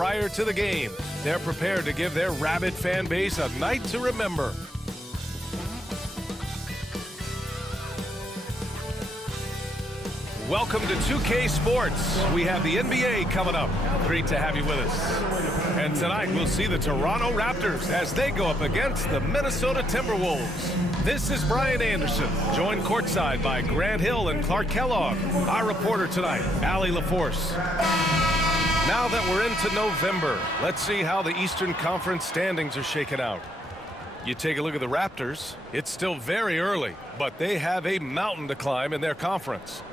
prior to the game. They're prepared to give their rabid fan base a night to remember. Welcome to 2K Sports. We have the NBA coming up. Great to have you with us. And tonight we'll see the Toronto Raptors as they go up against the Minnesota Timberwolves. This is Brian Anderson, joined courtside by Grant Hill and Clark Kellogg. Our reporter tonight, Allie LaForce. Now that we're into November, let's see how the Eastern Conference standings are shaken out. You take a look at the Raptors, it's still very early, but they have a mountain to climb in their conference.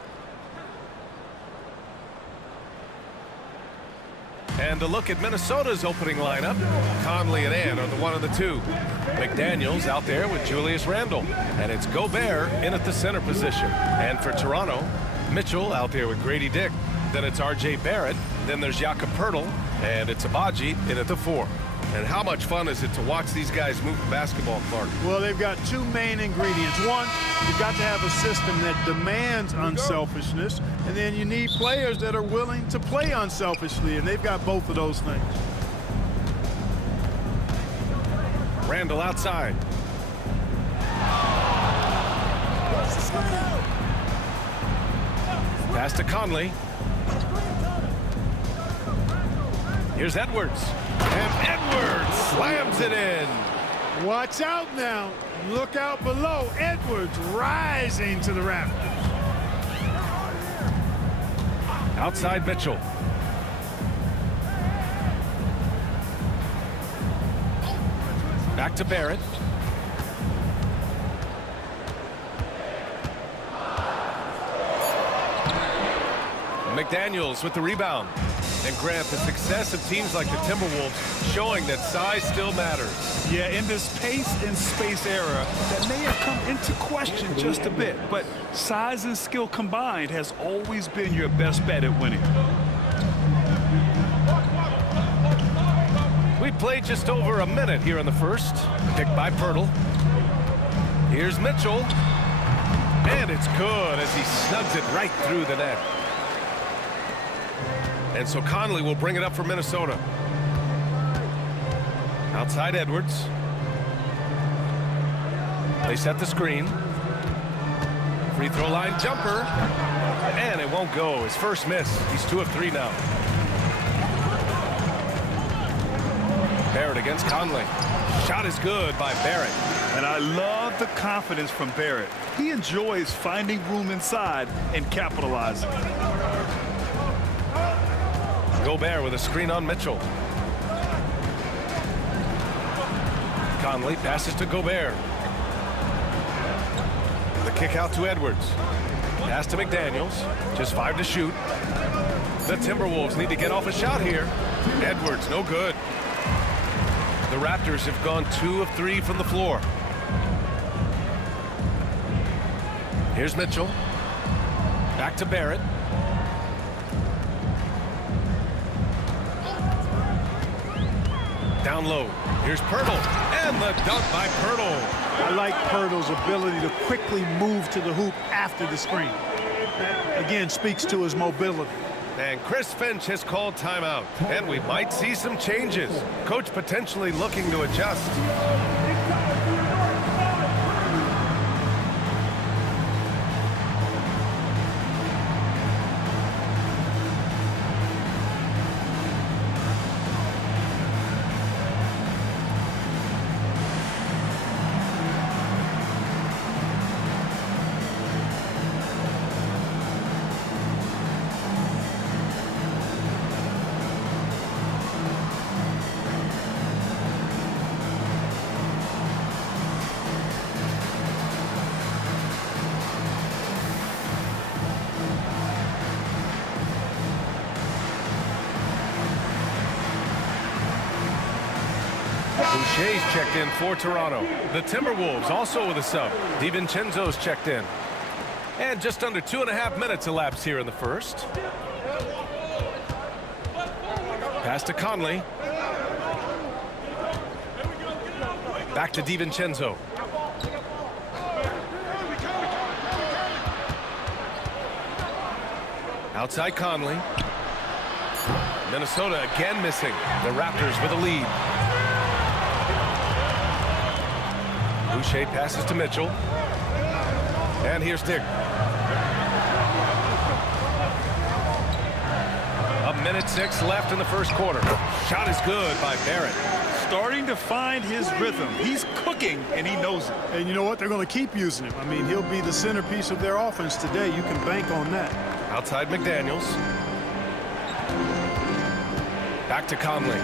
And a look at Minnesota's opening lineup. Conley and Ann are the one of the two. McDaniels out there with Julius Randle. And it's Gobert in at the center position. And for Toronto, Mitchell out there with Grady Dick. Then it's R.J. Barrett. Then there's Jakob Poeltl. And it's Abaji in at the 4. And how much fun is it to watch these guys move the basketball, Clark? Well, they've got two main ingredients. One, you've got to have a system that demands unselfishness, and then you need players that are willing to play unselfishly, and they've got both of those things. Randle outside. Pass to Conley. Here's Edwards. And Edwards slams it in. Watch out now. Look out below. Edwards rising to the Raptors. Outside Mitchell. Back to Barrett. McDaniels with the rebound. And Grant, the success of teams like the Timberwolves showing that size still matters. Yeah, in this pace and space era, that may have come into question just a bit, but size and skill combined has always been your best bet at winning. We played just over a minute here in the first. Picked by Poeltl. Here's Mitchell. And it's good as he snugs it right through the net. And so Conley will bring it up for Minnesota. Outside Edwards. They set the screen. Free throw line jumper. And it won't go. His first miss. He's 2 of 3 now. Barrett against Conley. Shot is good by Barrett. And I love the confidence from Barrett. He enjoys finding room inside and capitalizing. Gobert with a screen on Mitchell. Conley passes to Gobert. The kick out to Edwards. Pass to McDaniels. Just 5 to shoot. The Timberwolves need to get off a shot here. Edwards, no good. The Raptors have gone 2 of 3 from the floor. Here's Mitchell. Back to Barrett. Down low. Here's Poeltl. And the dunk by Poeltl. I like Poeltl's ability to quickly move to the hoop after the screen. That, again, speaks to his mobility. And Chris Finch has called timeout. And we might see some changes. Coach potentially looking to adjust. Boucher's checked in for Toronto. The Timberwolves also with a sub. DiVincenzo's checked in. And just under 2.5 minutes elapsed here in the first. Pass to Conley. Back to DiVincenzo. Outside Conley. Minnesota again missing. The Raptors with a lead. Boucher passes to Mitchell. And here's Dick. A minute 6 left in the first quarter. Shot is good by Barrett. Starting to find his rhythm. He's cooking, and he knows it. And you know what? They're going to keep using him. I mean, he'll be the centerpiece of their offense today. You can bank on that. Outside McDaniels. Back to Conley.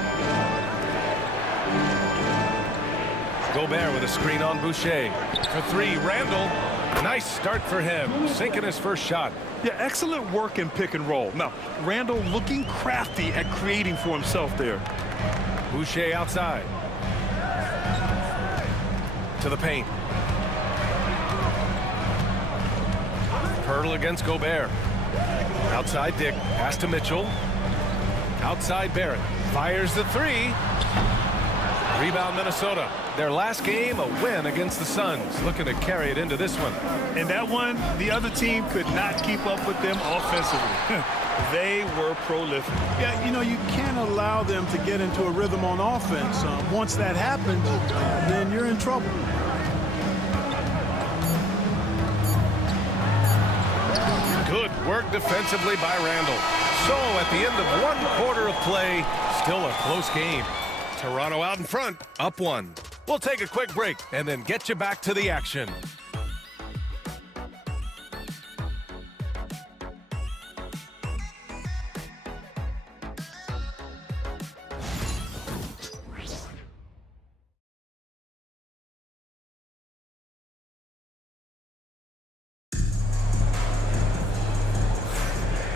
Gobert with a screen on Boucher. For 3, Randall. Nice start for him, sinking his first shot. Yeah, excellent work in pick and roll. Now, Randall looking crafty at creating for himself there. Boucher outside. To the paint. Hurdle against Gobert. Outside Dick. Pass to Mitchell. Outside Barrett. Fires the 3. Rebound Minnesota. Their last game, a win against the Suns. Looking to carry it into this one. And that one, the other team could not keep up with them offensively. They were prolific. Yeah, you know, you can't allow them to get into a rhythm on offense. Once that happens, then you're in trouble. Good work defensively by Randall. So at the end of 1 quarter of play, still a close game. Toronto out in front, up 1. We'll take a quick break and then get you back to the action.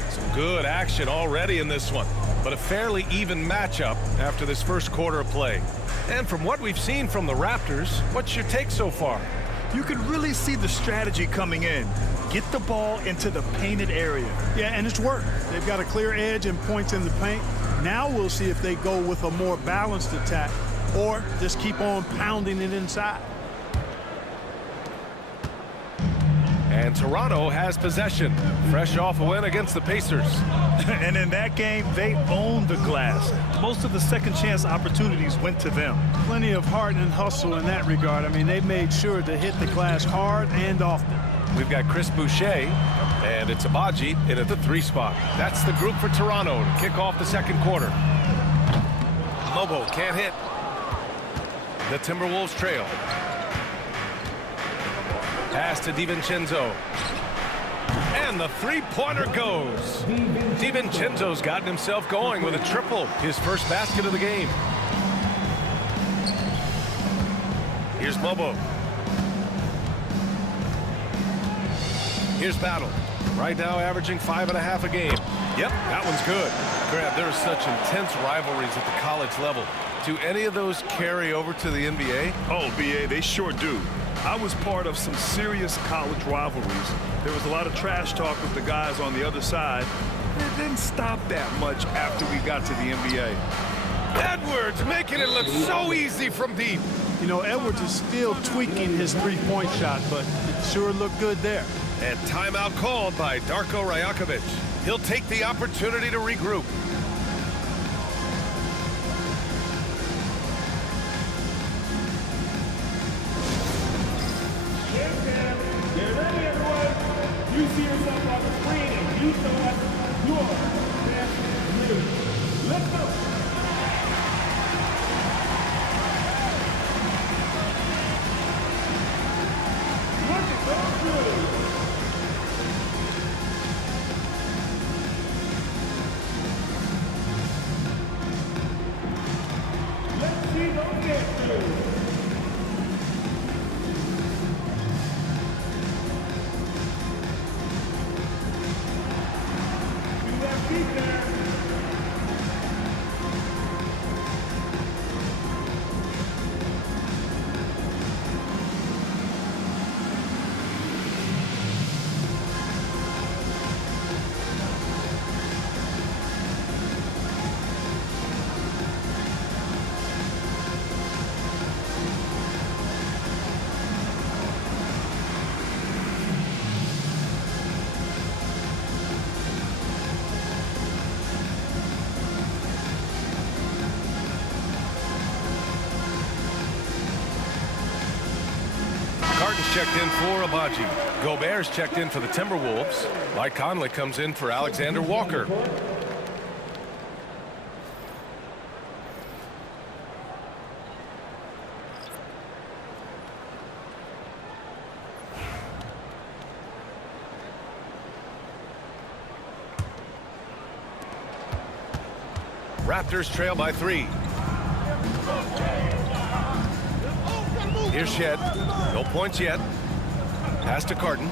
Some good action already in this one, but a fairly even matchup after this first quarter of play. And from what we've seen from the Raptors, what's your take so far? You can really see the strategy coming in. Get the ball into the painted area. Yeah, and it's worked. They've got a clear edge and points in the paint. Now we'll see if they go with a more balanced attack or just keep on pounding it inside. And Toronto has possession, fresh off a win against the Pacers. And in that game, they owned the glass. Most of the second chance opportunities went to them. Plenty of heart and hustle in that regard. I mean, they made sure to hit the glass hard and often. We've got Chris Boucher, and it's Abaji in at the 3 spot. That's the group for Toronto to kick off the second quarter. Lobo can't hit. The Timberwolves trail. Pass to DiVincenzo. And the 3-pointer goes. DiVincenzo's gotten himself going with a triple, his first basket of the game. Here's Lobo. Here's Battle. Right now averaging 5.5 a game. Yep, that one's good. Grant, there are such intense rivalries at the college level. Do any of those carry over to the NBA? Oh, BA, they sure do. I was part of some serious college rivalries. There was a lot of trash talk with the guys on the other side. It didn't stop that much after we got to the NBA. Edwards making it look so easy from deep. You know, Edwards is still tweaking his 3-point shot, but it sure looked good there. And timeout called by Darko Rajakovic. He'll take the opportunity to regroup. Get ready, everyone. You see yourself on the screen and you show us your best move. Let's go. Look at those moves. Let's see those dance moves. Harden's checked in for Abaji. Gobert's checked in for the Timberwolves. Mike Conley comes in for Alexander Walker. Raptors trail by 3. Here's Shed. No points yet. Pass to Carton.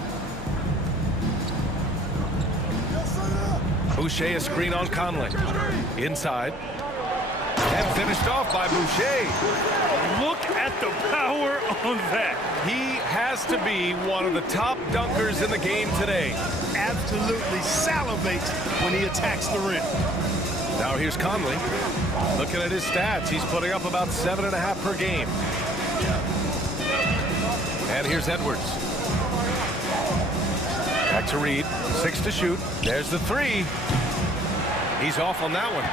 Boucher a screen on Conley. Inside. And finished off by Boucher. Look at the power on that. He has to be one of the top dunkers in the game today. Absolutely salivates when he attacks the rim. Now here's Conley. Looking at his stats, he's putting up about 7.5 per game. And here's Edwards. Back to Reed. 6 to shoot. There's the 3. He's off on that one.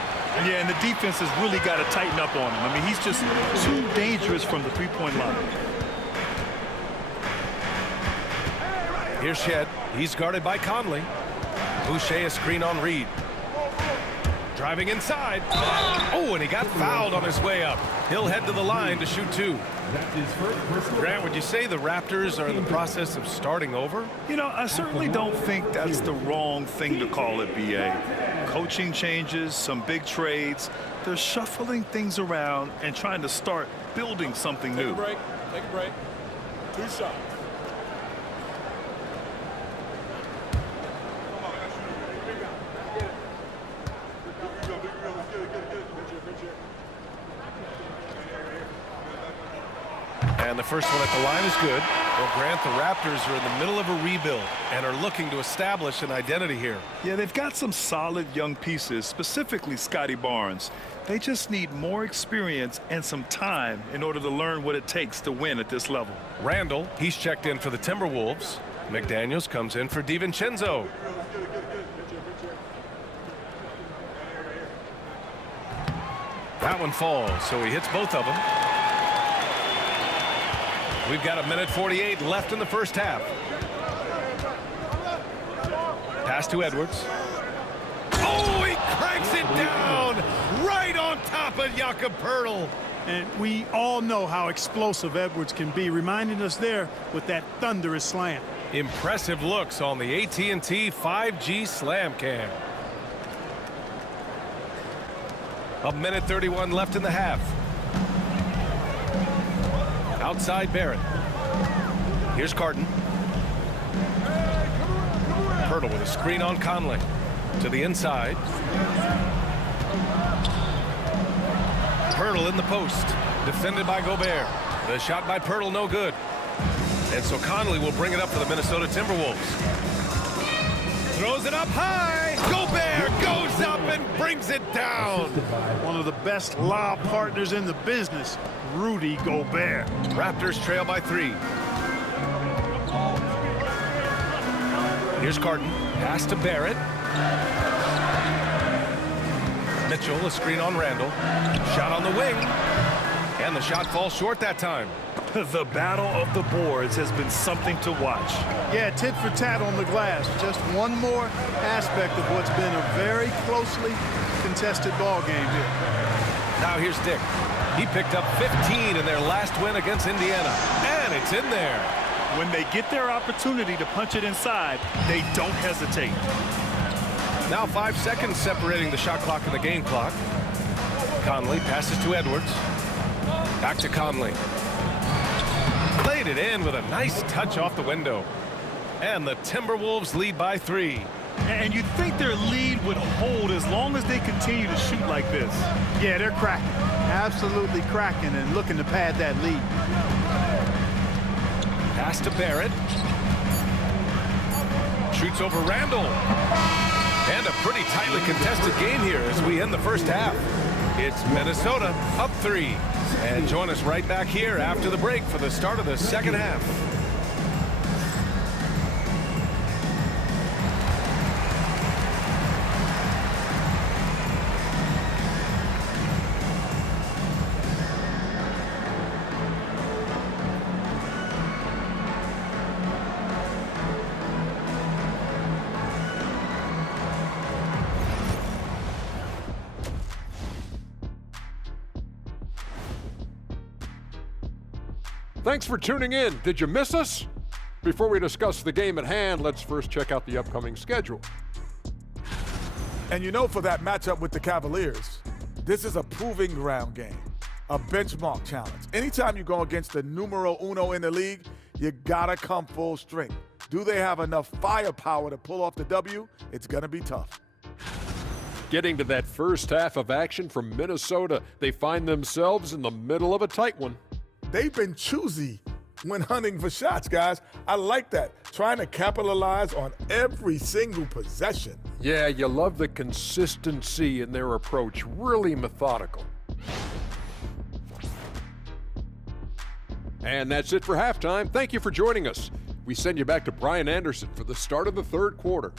Yeah, and the defense has really got to tighten up on him. I mean, he's just too dangerous from the three-point line. Here's Shed. He's guarded by Conley. Boucher a screen on Reed. Driving inside. Oh, and he got fouled on his way up. He'll head to the line to shoot 2. Grant, would you say the Raptors are in the process of starting over? You know, I certainly don't think that's the wrong thing to call it, B.A. Coaching changes, some big trades. They're shuffling things around and trying to start building something new. Take a break. Take a break. 2 shots. And the first one at the line is good. Well, Grant, the Raptors are in the middle of a rebuild and are looking to establish an identity here. Yeah, they've got some solid young pieces, specifically Scotty Barnes. They just need more experience and some time in order to learn what it takes to win at this level. Randall, he's checked in for the Timberwolves. McDaniels comes in for DiVincenzo. That one falls, so he hits both of them. We've got 1:48 left in the first half. Pass to Edwards. Oh, he cranks it down right on top of Jakob Poeltl. And we all know how explosive Edwards can be, reminding us there with that thunderous slam. Impressive looks on the AT&T 5G Slam Cam. 1:31 left in the half. Outside Barrett. Here's Carton. Poeltl with a screen on Conley. To the inside. Poeltl in the post. Defended by Gobert. The shot by Poeltl no good. And so Conley will bring it up for the Minnesota Timberwolves. Throws it up high. Gobert goes up and brings it down. One of the best lob partners in the business, Rudy Gobert. Raptors trail by 3. Here's Carton. Pass to Barrett. Mitchell, a screen on Randall. Shot on the wing. And the shot falls short that time. The battle of the boards has been something to watch. Yeah, tit for tat on the glass. Just one more aspect of what's been a very closely contested ball game here. Now here's Dick. He picked up 15 in their last win against Indiana. And it's in there. When they get their opportunity to punch it inside, they don't hesitate. Now 5 seconds separating the shot clock and the game clock. Conley passes to Edwards. Back to Conley. Laid it in with a nice touch off the window. And the Timberwolves lead by 3. And you'd think their lead would hold as long as they continue to shoot like this. Yeah, they're cracking. Absolutely cracking and looking to pad that lead. Pass to Barrett. Shoots over Randall. And a pretty tightly contested game here as we end the first half. It's Minnesota up 3. And join us right back here after the break for the start of the second half. Thanks for tuning in. Did you miss us? Before we discuss the game at hand, let's first check out the upcoming schedule. And you know, for that matchup with the Cavaliers, this is a proving ground game, a benchmark challenge. Anytime you go against the numero uno in the league, you gotta come full strength. Do they have enough firepower to pull off the W? It's gonna be tough. Getting to that first half of action from Minnesota, they find themselves in the middle of a tight one. They've been choosy when hunting for shots, guys. I like that. Trying to capitalize on every single possession. Yeah, you love the consistency in their approach. Really methodical. And that's it for halftime. Thank you for joining us. We send you back to Brian Anderson for the start of the third quarter.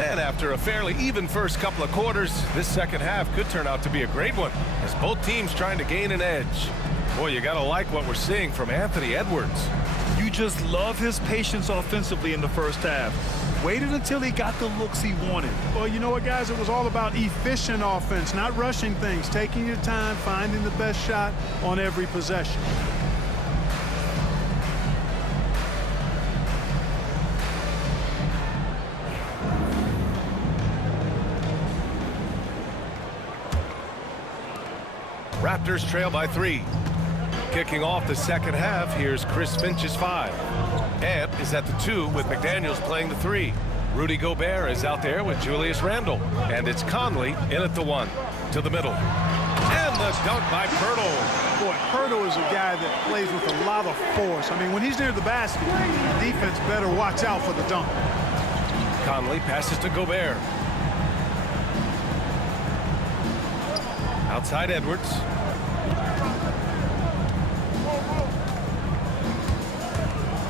And after a fairly even first couple of quarters, this second half could turn out to be a great one, as both teams trying to gain an edge. Boy, you gotta like what we're seeing from Anthony Edwards. You just love his patience offensively in the first half. Waited until he got the looks he wanted. Well, you know what, guys? It was all about efficient offense, not rushing things, taking your time, finding the best shot on every possession. Raptors trail by 3. Kicking off the second half, here's Chris Finch's 5. Ant is at the 2 with McDaniels playing the 3. Rudy Gobert is out there with Julius Randle. And it's Conley in at the 1. To the middle. And the dunk by Pirtle. Boy, Pirtle is a guy that plays with a lot of force. I mean, when he's near the basket, the defense better watch out for the dunk. Conley passes to Gobert. Outside Edwards.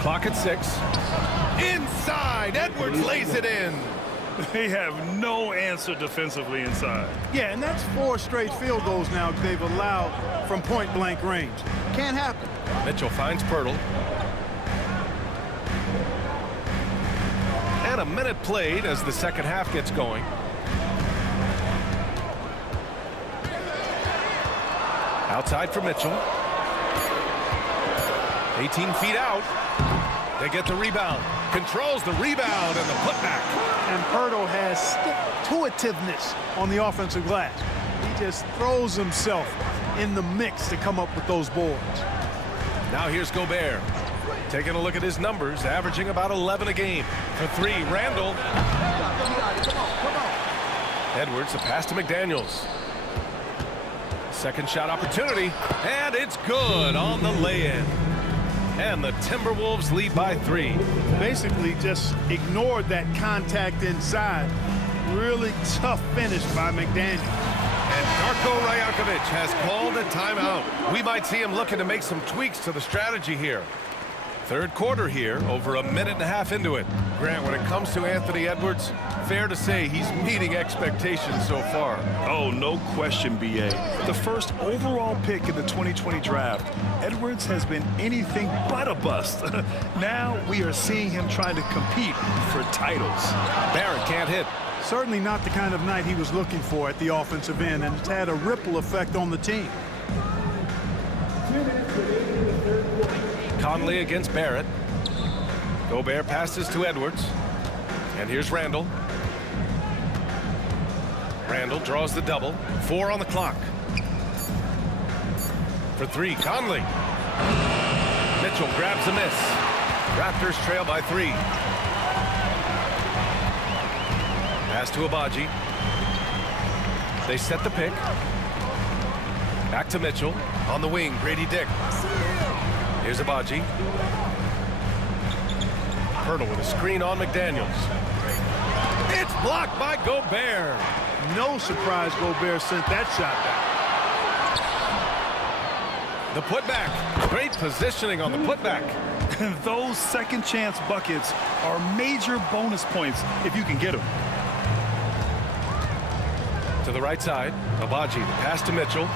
Clock at 6. Inside, Edwards lays it in. They have no answer defensively inside. Yeah, and that's 4 straight field goals now they've allowed from point-blank range. Can't happen. Mitchell finds Pirtle. And a minute played as the second half gets going. Outside for Mitchell. 18 feet out. They get the rebound. Controls the rebound and the putback. And Pirtle has stick-to-itiveness on the offensive glass. He just throws himself in the mix to come up with those boards. Now here's Gobert. Taking a look at his numbers, averaging about 11 a game. For 3, Randle. Edwards, a pass to McDaniels. Second shot opportunity, and it's good on the lay-in. And the Timberwolves lead by 3. Basically just ignored that contact inside. Really tough finish by McDaniels. And Darko Rajakovic has called a timeout. We might see him looking to make some tweaks to the strategy here. Third quarter here, over a minute and a half into it. Grant, when it comes to Anthony Edwards, fair to say he's meeting expectations so far. Oh, no question, B.A. The first overall pick in the 2020 draft, Edwards has been anything but a bust. Now we are seeing him trying to compete for titles. Barrett can't hit. Certainly not the kind of night he was looking for at the offensive end, and it's had a ripple effect on the team. Conley against Barrett. Gobert passes to Edwards. And here's Randle. Randle draws the double. 4 on the clock. For 3, Conley. Mitchell grabs a miss. Raptors trail by 3. Pass to Abaji. They set the pick. Back to Mitchell. On the wing, Grady Dick. Here's Abaji. Pirtle with a screen on McDaniels. It's blocked by Gobert. No surprise Gobert sent that shot back. The putback. Great positioning on the putback. And those second chance buckets are major bonus points if you can get them. To the right side, Abaji, the pass to Mitchell.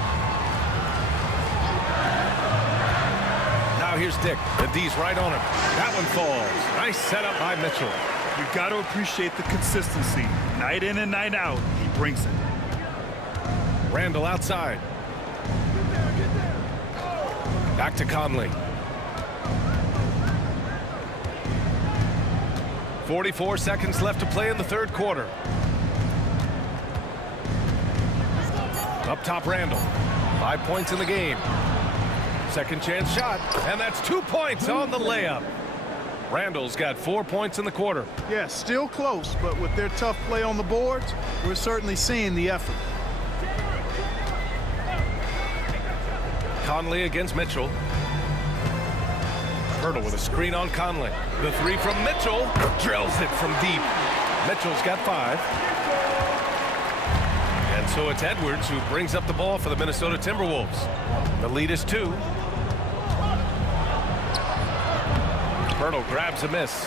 Now here's Dick. The D's right on him. That one falls. Nice setup by Mitchell. You've got to appreciate the consistency. Night in and night out, he brings it. Randall outside. Back to Conley. 44 seconds left to play in the third quarter. Up top, Randall. 5 points in the game. Second chance shot, and that's 2 points on the layup. Randall's got 4 points in the quarter. Yeah, still close, but with their tough play on the boards, we're certainly seeing the effort. Conley against Mitchell. Hurdle with a screen on Conley. The three from Mitchell. Drills it from deep. Mitchell's got 5. And so it's Edwards who brings up the ball for the Minnesota Timberwolves. The lead is 2. Hurdle grabs a miss.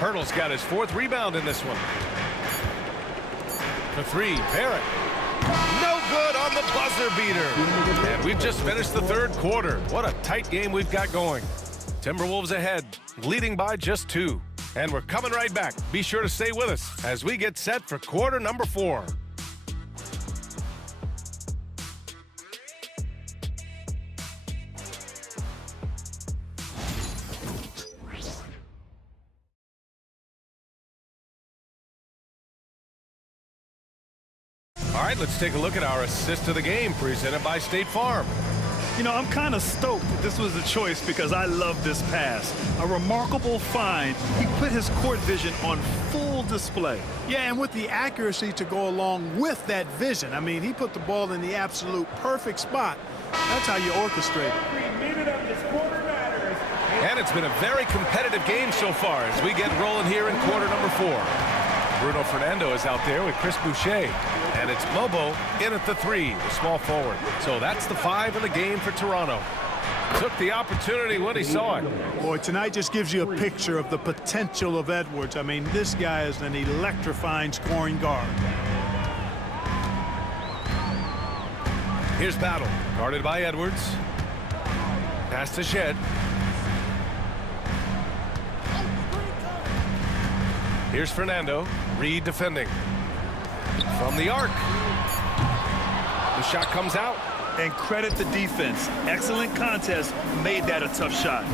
Hurdle's got his 4th rebound in this one. The 3, Barrett. No good on the buzzer beater. And we've just finished the third quarter. What a tight game we've got going. Timberwolves ahead, leading by just 2. And we're coming right back. Be sure to stay with us as we get set for quarter number 4. All right, let's take a look at our assist of the game presented by State Farm. You know, I'm kind of stoked that this was a choice because I love this pass. A remarkable find. He put his court vision on full display. Yeah, and with the accuracy to go along with that vision. I mean, he put the ball in the absolute perfect spot. That's how you orchestrate it. Every minute of this quarter matters. And it's been a very competitive game so far as we get rolling here in quarter number 4. Bruno Fernando is out there with Chris Boucher. And it's Mobo in at the 3, the small forward. So that's the 5 in the game for Toronto. Took the opportunity when he saw it. Boy, tonight just gives you a picture of the potential of Edwards. I mean, this guy is an electrifying scoring guard. Here's Battle, guarded by Edwards. Pass to Shed. Here's Fernando. Reed defending. From the arc. The shot comes out. And credit the defense. Excellent contest. Made that a tough shot.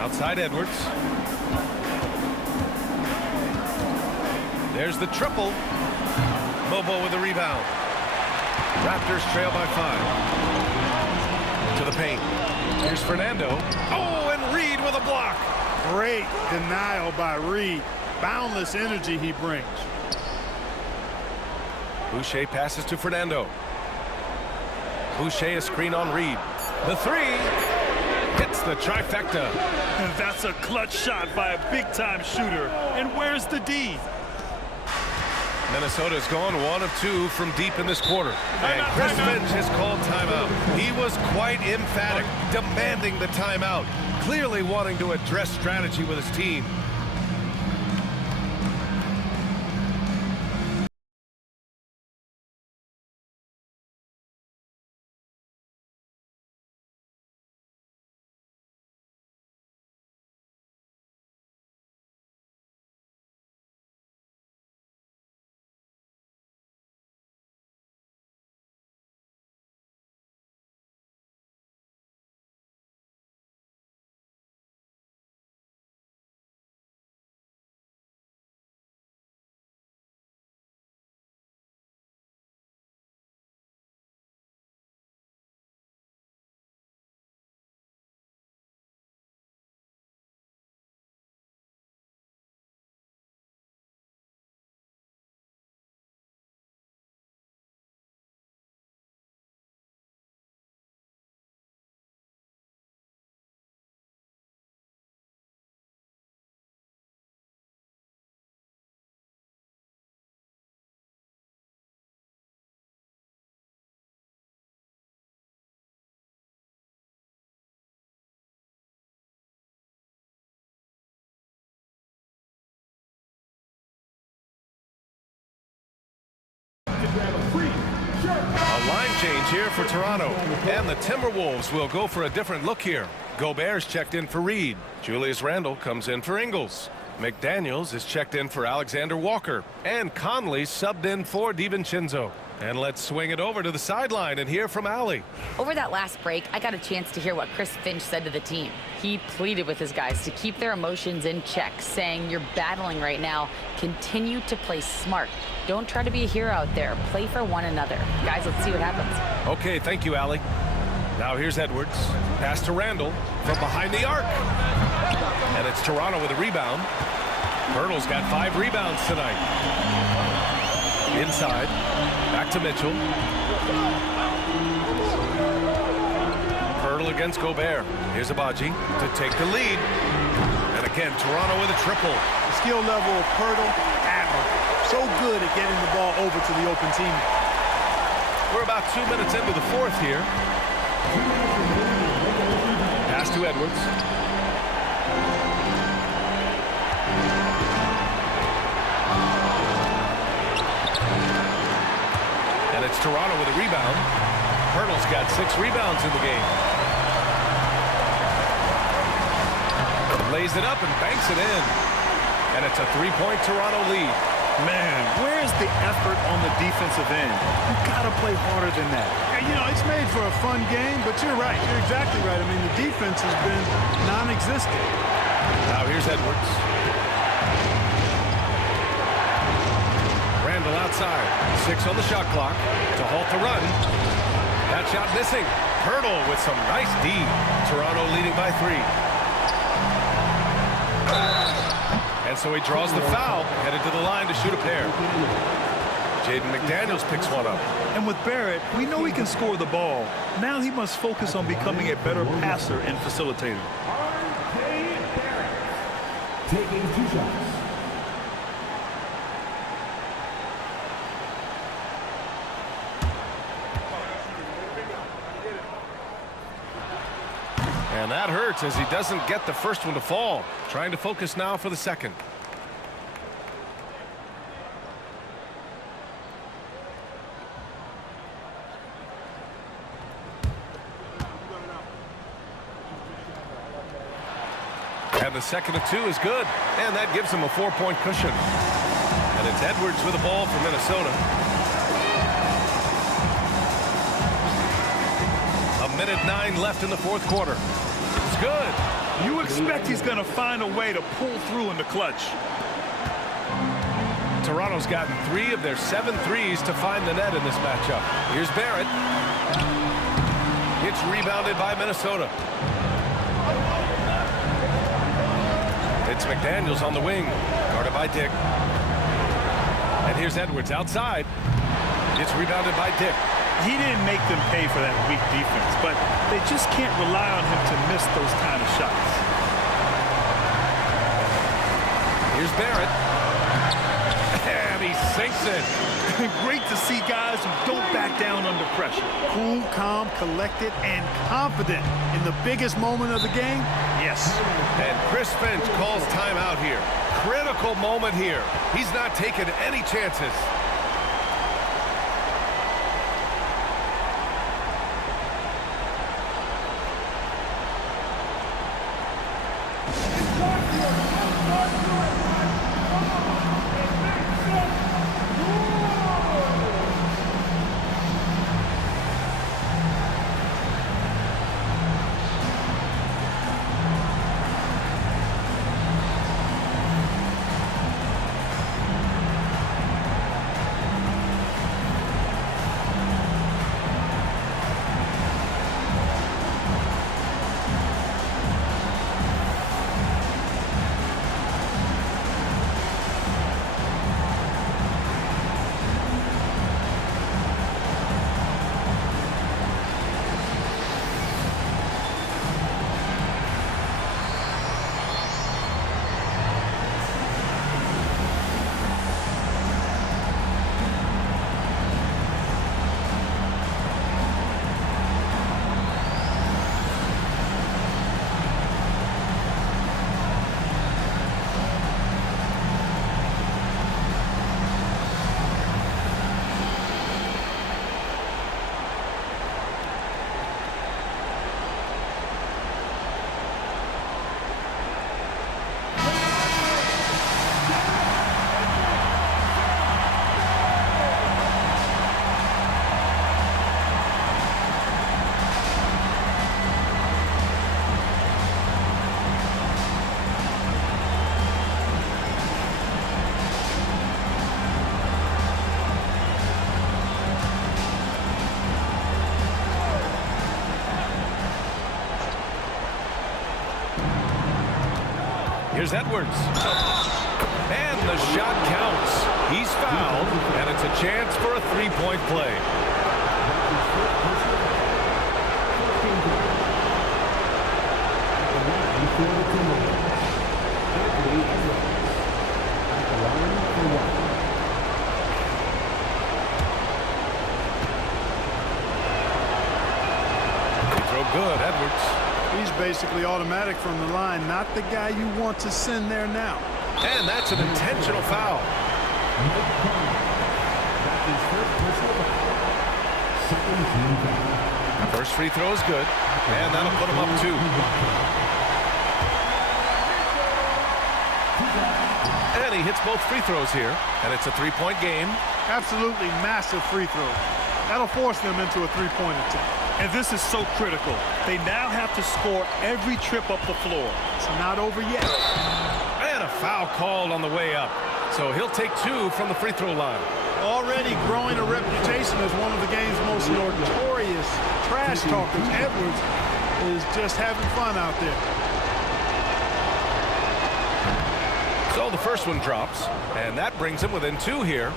Outside Edwards. There's the triple. Mobo with the rebound. Raptors trail by 5. To the paint. Here's Fernando. Oh, and Reed with a block. Great denial by Reed. Boundless energy he brings. Boucher passes to Fernando. Boucher a screen on Reed. The 3 hits the trifecta. And that's a clutch shot by a big-time shooter. And where's the D? Minnesota's gone 1 of 2 from deep in this quarter. And Chris Finch has called timeout. He was quite emphatic, demanding the timeout, clearly wanting to address strategy with his team. To grab a free A line change here for Toronto. And the Timberwolves will go for a different look here. Gobert's checked in for Reed. Julius Randle comes in for Ingles. McDaniels is checked in for Alexander Walker. And Conley subbed in for DiVincenzo. And let's swing it over to the sideline and hear from Allie. Over that last break, I got a chance to hear what Chris Finch said to the team. He pleaded with his guys to keep their emotions in check, saying, "You're battling right now. Continue to play smart. Don't try to be a hero out there. Play for one another." Guys, let's see what happens. Okay, thank you, Allie. Now here's Edwards. Pass to Randle from behind the arc. And it's Toronto with a rebound. Hurdle's got 5 rebounds tonight. Inside. Back to Mitchell. Hurdle against Gobert. Here's Abaji to take the lead. And again, Toronto with a triple. The skill level of Hurdle, admirable. So good at getting the ball over to the open team. We're about 2 minutes into the fourth here. Pass to Edwards. And it's Toronto with a rebound. Hurdle's got 6 rebounds in the game. Lays it up and banks it in. And it's a 3-point Toronto lead. Man, where's the effort on the defensive end? You gotta play harder than that. Yeah, you know, it's made for a fun game, but you're right. You're exactly right. I mean, the defense has been non-existent. Now here's Edwards. Randle outside. 6 on the shot clock to halt the run. That shot missing. Hurdle with some nice D. Toronto leading by 3. And so he draws the foul, headed to the line to shoot a pair. Jaden McDaniels picks one up. And with Barrett, we know he can score the ball. Now he must focus on becoming a better passer and facilitator. Barrett taking 2 shots. And that hurts as he doesn't get the first one to fall. Trying to focus now for the second. And the second of 2 is good. And that gives him a 4-point cushion. And it's Edwards with the ball for Minnesota. A minute 9 left in the fourth quarter. It's good. You expect he's going to find a way to pull through in the clutch. Toronto's gotten 3 of their 7 threes to find the net in this matchup. Here's Barrett. It's rebounded by Minnesota. It's McDaniels on the wing, guarded by Dick. And here's Edwards outside. It's rebounded by Dick. He didn't make them pay for that weak defense, but they just can't rely on him to miss those kind of shots. Here's Barrett. And he sinks it. Great to see guys who don't back down under pressure. Cool, calm, collected, and confident in the biggest moment of the game. Yes. And Chris Finch calls timeout here. Critical moment here. He's not taking any chances. Here's Edwards. And the shot counts. He's fouled, and it's a chance for a three-point play. Good, Edwards. He's basically automatic from the line, not the guy you want to send there now. And that's an intentional foul. First free throw is good, and that'll put him up 2. And he hits both free throws here, and it's a three-point game. Absolutely massive free throw. That'll force them into a three-point attempt. And this is so critical. They now have to score every trip up the floor. It's not over yet. And a foul called on the way up. So he'll take 2 from the free throw line. Already growing a reputation as one of the game's most notorious trash talkers, Edwards is just having fun out there. So the first one drops, and that brings him within 2 here.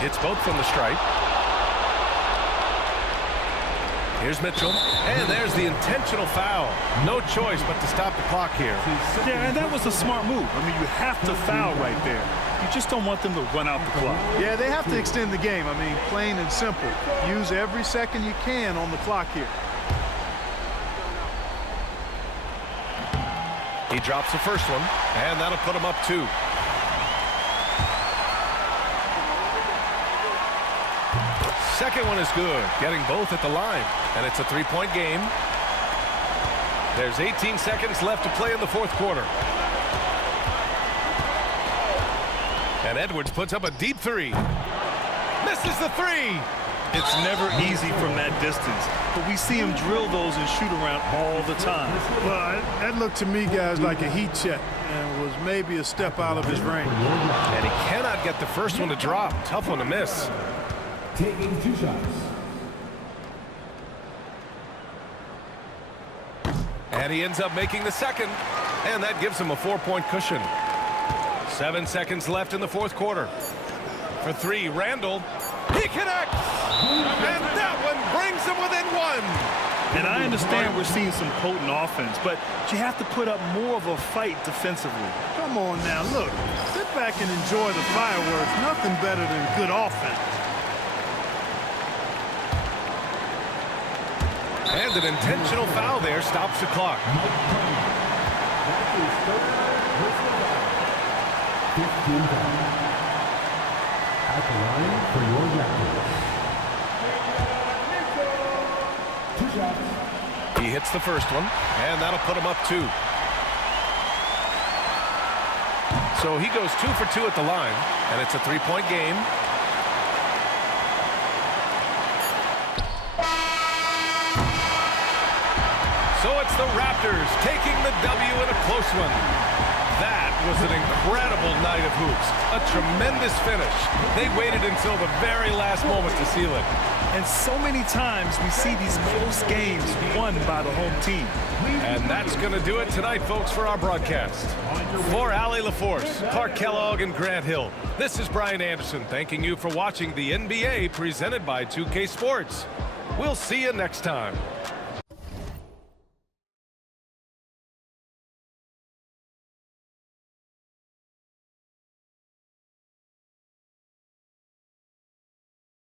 Hits both from the stripe. Here's Mitchell, and there's the intentional foul. No choice but to stop the clock here. Yeah, and that was a smart move. I mean, you have to foul right there. You just don't want them to run out the clock. Yeah, they have to extend the game. I mean, plain and simple. Use every second you can on the clock here. He drops the first one, and that'll put him up 2. Second one is good, getting both at the line, and it's a three-point game. There's 18 seconds left to play in the fourth quarter. And Edwards puts up a deep 3. Misses the 3. It's never easy from that distance, but we see him drill those and shoot around all the time. Well, that looked to me, guys, like a heat check and was maybe a step out of his range. And he cannot get the first one to drop. Tough one to miss. Taking 2 shots. And he ends up making the second, and that gives him a 4-point cushion. 7 seconds left in the fourth quarter. For 3, Randall. He connects! And that one brings him within 1. And I understand we're seeing some potent offense, but you have to put up more of a fight defensively. Come on now, look. Sit back and enjoy the fireworks. Nothing better than good offense. And an intentional foul there stops the clock. 15 at the line for your Raptors. 2 shots. He hits the first one, and that'll put him up 2. So he goes 2 for 2 at the line, and it's a 3-point game. So it's the Raptors taking the W in a close one. That was an incredible night of hoops. A tremendous finish. They waited until the very last moment to seal it. And so many times we see these close games won by the home team. And that's going to do it tonight, folks, for our broadcast. For Allie LaForce, Clark Kellogg, and Grant Hill, this is Brian Anderson thanking you for watching the NBA presented by 2K Sports. We'll see you next time.